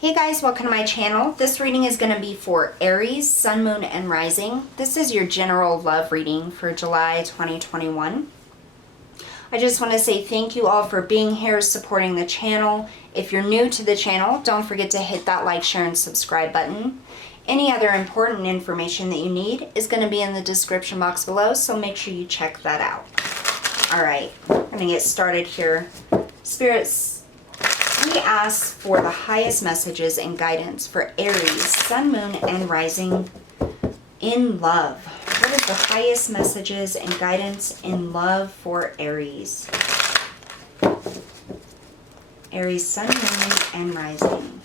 Hey guys, welcome to my channel. This reading is going to be for Aries, Sun, Moon, and Rising. This is your general love reading for July 2021. I just want to say thank you all for being here, supporting the channel. If you're new to the channel, don't forget to hit that like, share, and subscribe button. Any other important information that you need is going to be in the description box below, so make sure you check that out. All right, we're going to get started here. Spirits, we ask for the highest messages and guidance for Aries, Sun, Moon, and Rising in love. What is the highest messages and guidance in love for Aries? Aries, Sun, Moon, and Rising.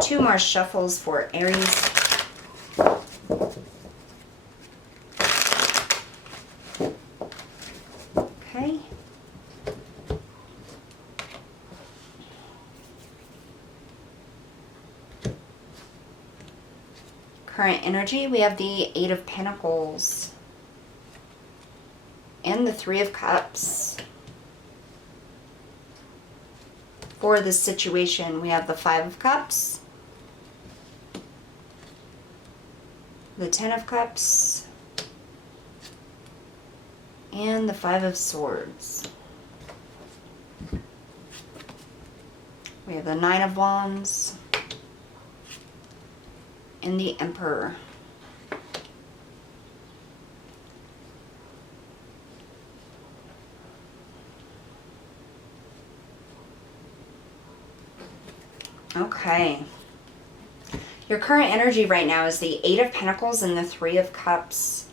Two more shuffles for Aries. Okay. Current energy, we have the Eight of Pentacles and the Three of Cups. For this situation, we have the Five of Cups, the Ten of Cups, and the Five of Swords. We have the Nine of Wands and the Emperor. Okay. Your current energy right now is the Eight of Pentacles and the Three of Cups.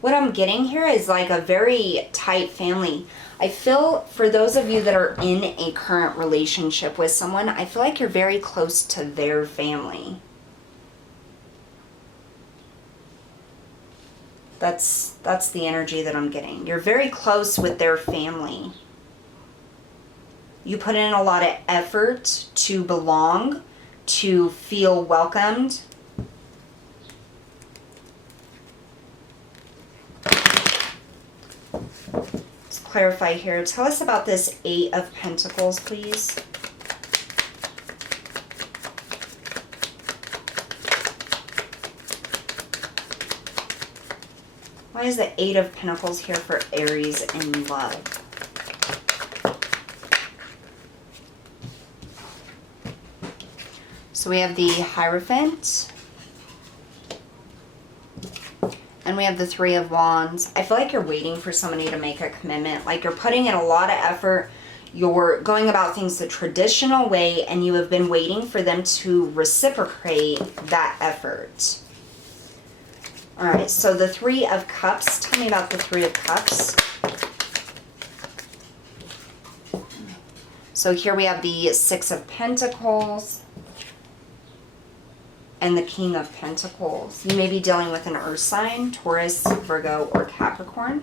What I'm getting here is like a very tight family. I feel for those of you that are in a current relationship with someone, I feel like you're very close to their family. That's the energy that I'm getting. You're very close with their family. You put in a lot of effort to belong, to feel welcomed. Let's clarify here. Tell us about this Eight of Pentacles, please. Why is the Eight of Pentacles here for Aries in love? So we have the Hierophant. And we have the Three of Wands. I feel like you're waiting for somebody to make a commitment. Like you're putting in a lot of effort. You're going about things the traditional way, and you have been waiting for them to reciprocate that effort. All right, so the Three of Cups. Tell me about the Three of Cups. So here we have the Six of Pentacles and the King of Pentacles. You may be dealing with an earth sign, Taurus, Virgo, or Capricorn.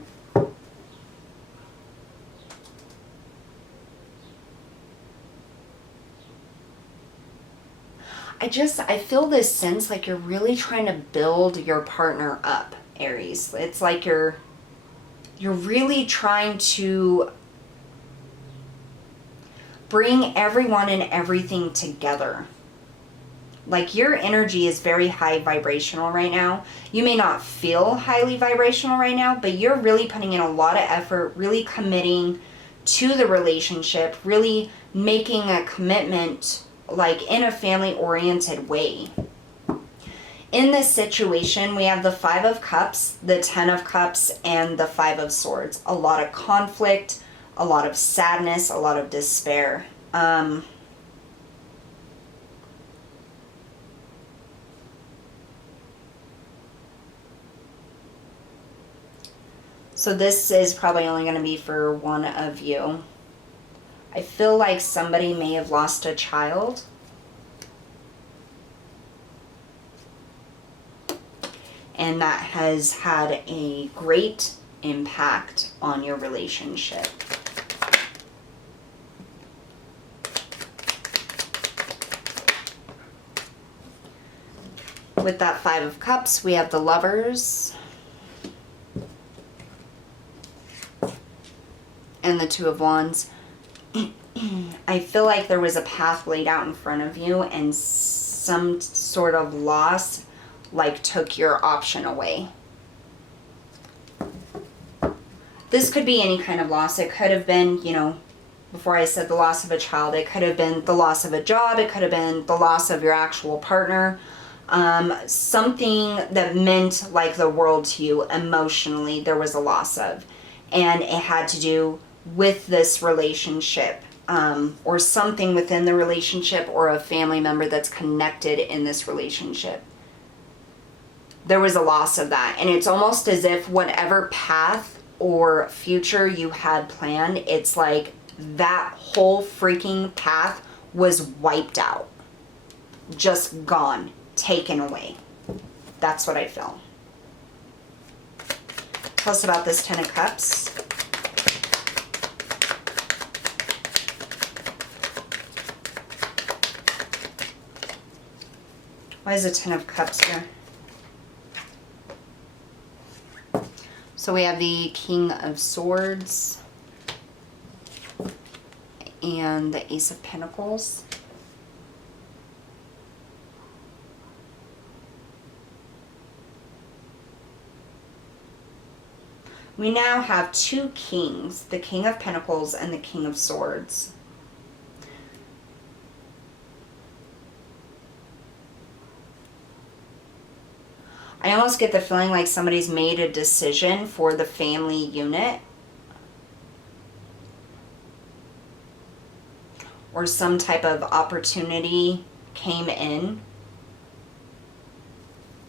I feel this sense like you're really trying to build your partner up, Aries. It's like you're really trying to bring everyone and everything together. Like your energy is very high vibrational right now. You may not feel highly vibrational right now, but you're really putting in a lot of effort, really committing to the relationship, really making a commitment like in a family-oriented way. In this situation, we have the Five of Cups, the Ten of Cups, and the Five of Swords. A lot of conflict, a lot of sadness, a lot of despair. So this is probably only going to be for one of you. I feel like somebody may have lost a child. And that has had a great impact on your relationship. With that Five of Cups, we have the Lovers and the Two of Wands. I feel like there was a path laid out in front of you and some sort of loss like took your option away. This could be any kind of loss. It could have been, you know, before I said the loss of a child, it could have been the loss of a job. It could have been the loss of your actual partner. Something that meant like the world to you emotionally, there was a loss of. And it had to do with this relationship, or something within the relationship, or a family member that's connected in this relationship. There was a loss of that. And it's almost as if whatever path or future you had planned, it's like that whole freaking path was wiped out. Just gone. Taken away. That's what I feel. Tell us about this Ten of Cups. Why is the Ten of Cups here? So we have the King of Swords and the Ace of Pentacles. We now have two kings, the King of Pentacles and the King of Swords. I almost get the feeling like somebody's made a decision for the family unit. Or some type of opportunity came in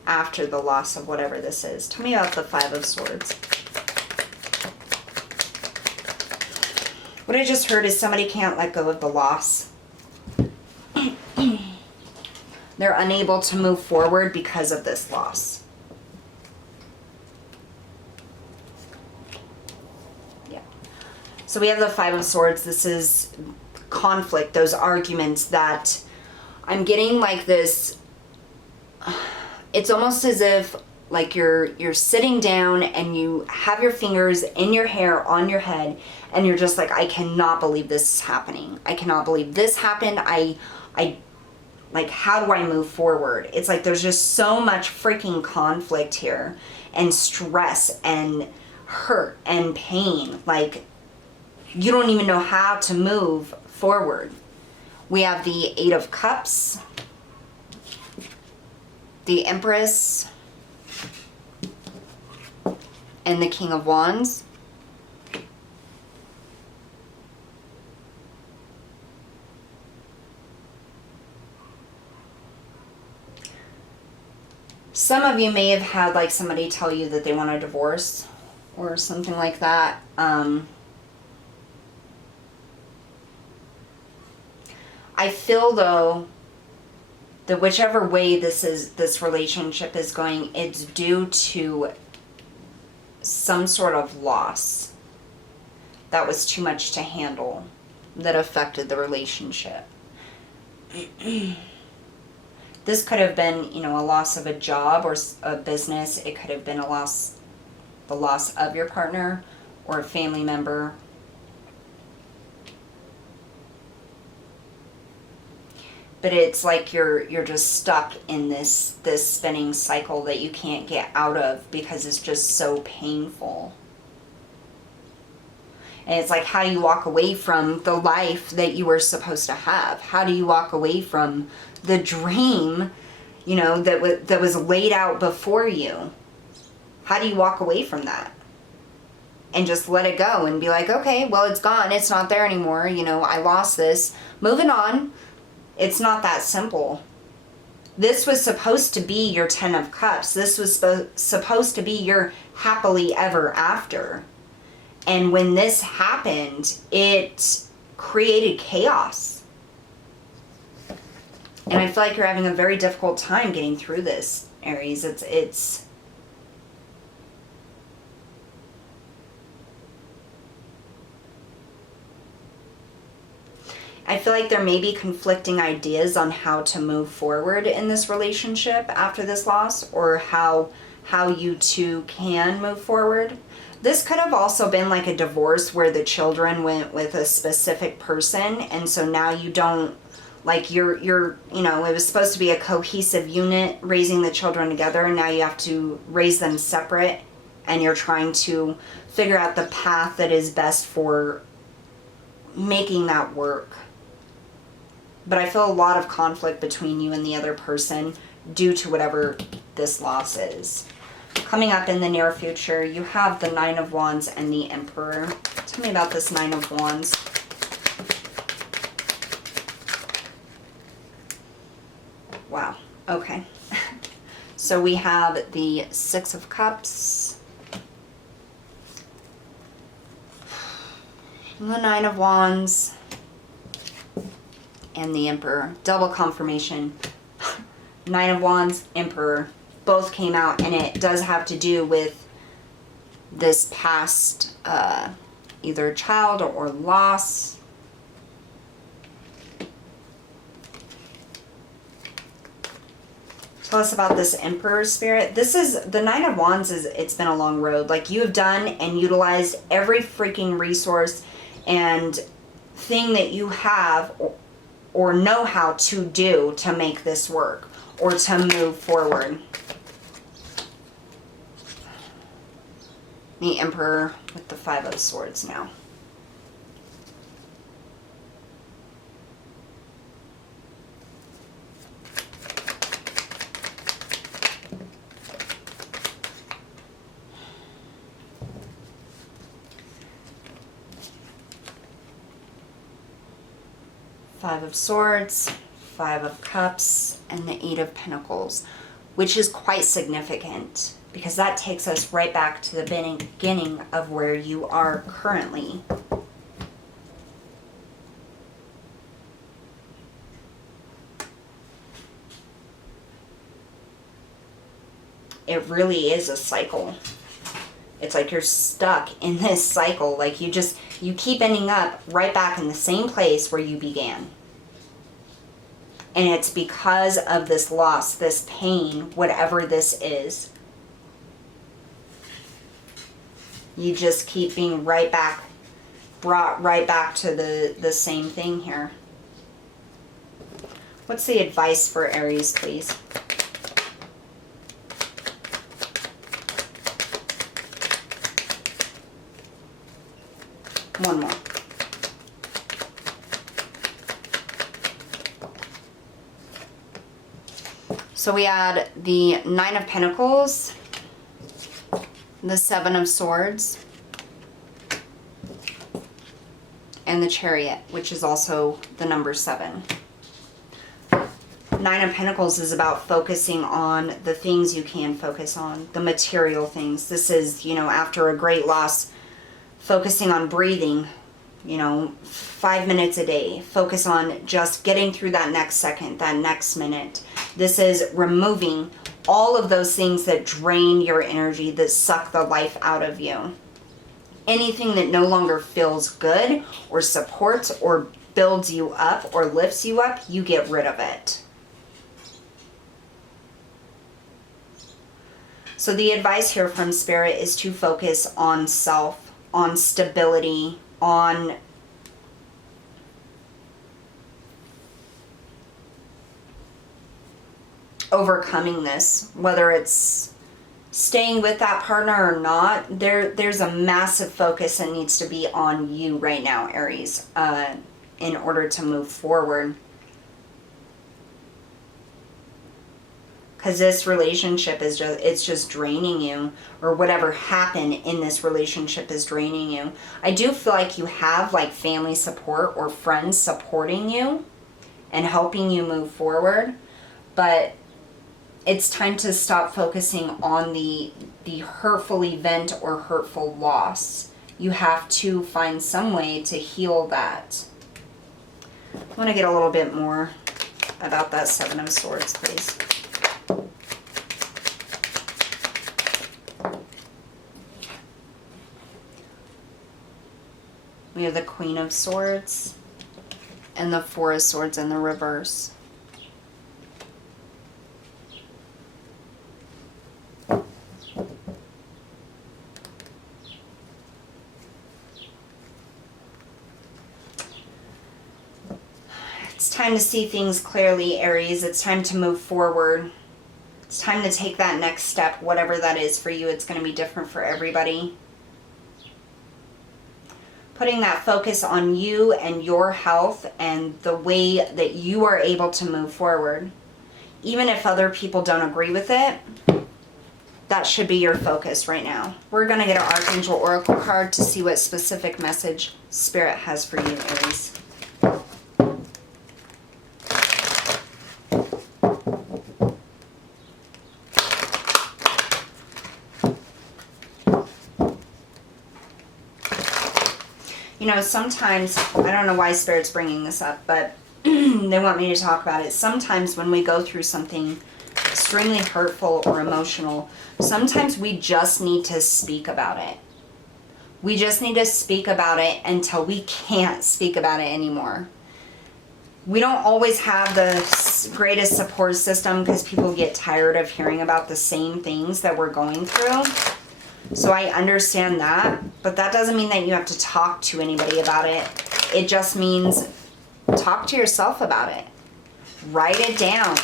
after the loss of whatever this is. Tell me about the Five of Swords. What I just heard is somebody can't let go of the loss. They're unable to move forward because of this loss. Yeah. So we have the Five of Swords. This is conflict, those arguments that I'm getting like this. It's almost as if like you're sitting down and you have your fingers in your hair on your head and you're just like, I cannot believe this is happening. I cannot believe this happened. I like, how do I move forward? It's like there's just so much freaking conflict here and stress and hurt and pain. Like you don't even know how to move forward. We have the Eight of Cups, the Empress, and the King of Wands. Some of you may have had like somebody tell you that they want a divorce or something like that. I feel though that whichever way this relationship is going, it's due to some sort of loss that was too much to handle, that affected the relationship. This could have been, you know, a loss of a job or a business. It could have been the loss of your partner or a family member. But it's like you're just stuck in this spinning cycle that you can't get out of because it's just so painful. And it's like, how do you walk away from the life that you were supposed to have? How do you walk away from the dream, you know, that was laid out before you? How do you walk away from that? And just let it go and be like, okay, well, it's gone. It's not there anymore. You know, I lost this. Moving on. It's not that simple. This was supposed to be your Ten of Cups. This was supposed to be your happily ever after. And when this happened, it created chaos. And I feel like you're having a very difficult time getting through this, Aries. It's I feel like there may be conflicting ideas on how to move forward in this relationship after this loss, or how you two can move forward. This could have also been like a divorce where the children went with a specific person, and so now you don't, like, you're you know, it was supposed to be a cohesive unit raising the children together, and now you have to raise them separate, and you're trying to figure out the path that is best for making that work. But I feel a lot of conflict between you and the other person due to whatever this loss is. Coming up in the near future, you have the Nine of Wands and the Emperor. Tell me about this Nine of Wands. Wow. Okay. So we have the Six of Cups, the Nine of Wands, and the Emperor. Double confirmation. Nine of Wands, Emperor. Both came out, and it does have to do with this past either child or loss. Tell us about this Emperor spirit. This is the Nine of Wands. It's been a long road. Like, you have done and utilized every freaking resource and thing that you have or know how to do to make this work or to move forward. The Emperor with the Five of Swords now. Five of Swords, Five of Cups, and the Eight of Pentacles, which is quite significant because that takes us right back to the beginning of where you are currently. It really is a cycle. It's like you're stuck in this cycle. Like, you keep ending up right back in the same place where you began. And it's because of this loss, this pain, whatever this is. You just keep being brought right back to the same thing here. What's the advice for Aries, please? One more. So we had the Nine of Pentacles, the Seven of Swords, and the Chariot, which is also the number 7. Nine of Pentacles is about focusing on the things you can focus on, the material things. This is, you know, after a great loss, focusing on breathing, you know, 5 minutes a day. Focus on just getting through that next second, that next minute. This is removing all of those things that drain your energy, that suck the life out of you. Anything that no longer feels good or supports or builds you up or lifts you up, you get rid of it. So the advice here from Spirit is to focus on self, on stability, on overcoming this, whether it's staying with that partner or not. There's a massive focus that needs to be on you right now, Aries, in order to move forward. Because this relationship is just draining you, or whatever happened in this relationship is draining you. I do feel like you have like family support or friends supporting you and helping you move forward, but it's time to stop focusing on the hurtful event or hurtful loss. You have to find some way to heal that. I want to get a little bit more about that Seven of Swords, please. We have the Queen of Swords, and the Four of Swords in the reverse. It's time to see things clearly, Aries. It's time to move forward. It's time to take that next step, whatever that is for you. It's going to be different for everybody. Putting that focus on you and your health and the way that you are able to move forward. Even if other people don't agree with it, that should be your focus right now. We're going to get an Archangel Oracle card to see what specific message Spirit has for you, Aries. You know, sometimes, I don't know why Spirit's bringing this up, but they want me to talk about it. Sometimes when we go through something extremely hurtful or emotional, sometimes we just need to speak about it. We just need to speak about it until we can't speak about it anymore. We don't always have the greatest support system because people get tired of hearing about the same things that we're going through. So I understand that, but that doesn't mean that you have to talk to anybody about it. It just means talk to yourself about it. Write it down.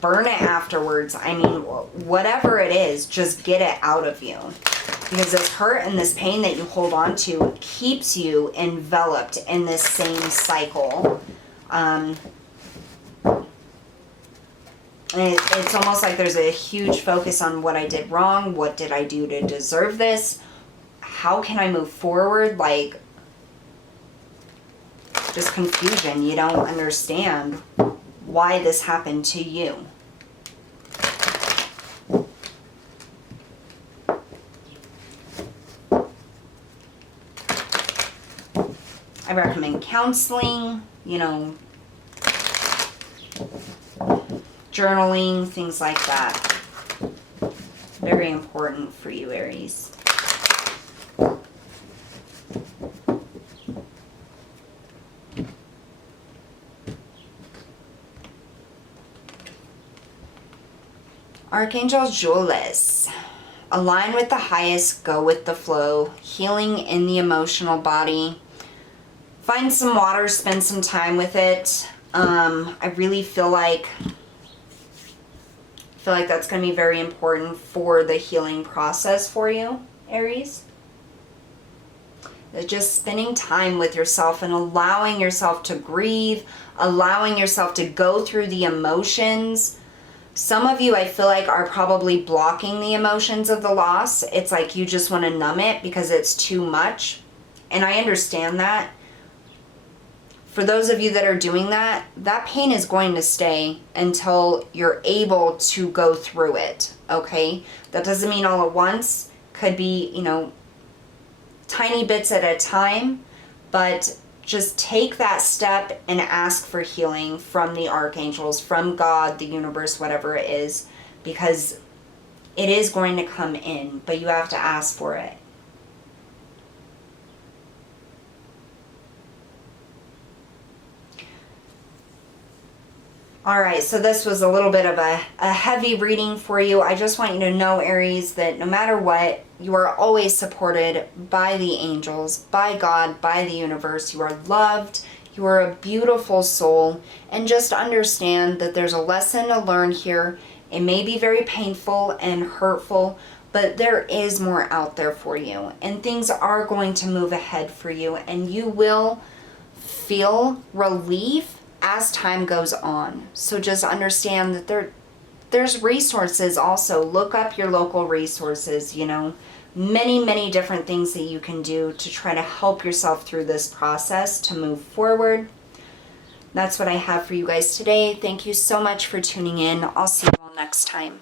Burn it afterwards. I mean, whatever it is, just get it out of you. Because this hurt and this pain that you hold on to keeps you enveloped in this same cycle. It's almost like there's a huge focus on what I did wrong. What did I do to deserve this? How can I move forward? Like, just confusion. You don't understand why this happened to you. I recommend counseling, you know, journaling, things like that. Very important for you, Aries. Archangel Julius. Align with the highest, go with the flow. Healing in the emotional body. Find some water, spend some time with it. I really feel like that's going to be very important for the healing process for you, Aries. Just spending time with yourself and allowing yourself to grieve, allowing yourself to go through the emotions. Some of you, I feel like, are probably blocking the emotions of the loss. It's like you just want to numb it because it's too much. And I understand that. For those of you that are doing that, that pain is going to stay until you're able to go through it, okay? That doesn't mean all at once. Could be, you know, tiny bits at a time, but just take that step and ask for healing from the archangels, from God, the universe, whatever it is, because it is going to come in, but you have to ask for it. All right, so this was a little bit of a heavy reading for you. I just want you to know, Aries, that no matter what, you are always supported by the angels, by God, by the universe. You are loved. You are a beautiful soul. And just understand that there's a lesson to learn here. It may be very painful and hurtful, but there is more out there for you. And things are going to move ahead for you. And you will feel relief as time goes on. So just understand that there's resources also. Look up your local resources, you know. Many different things that you can do to try to help yourself through this process to move forward. That's what I have for you guys today. Thank you so much for tuning in. I'll see you all next time.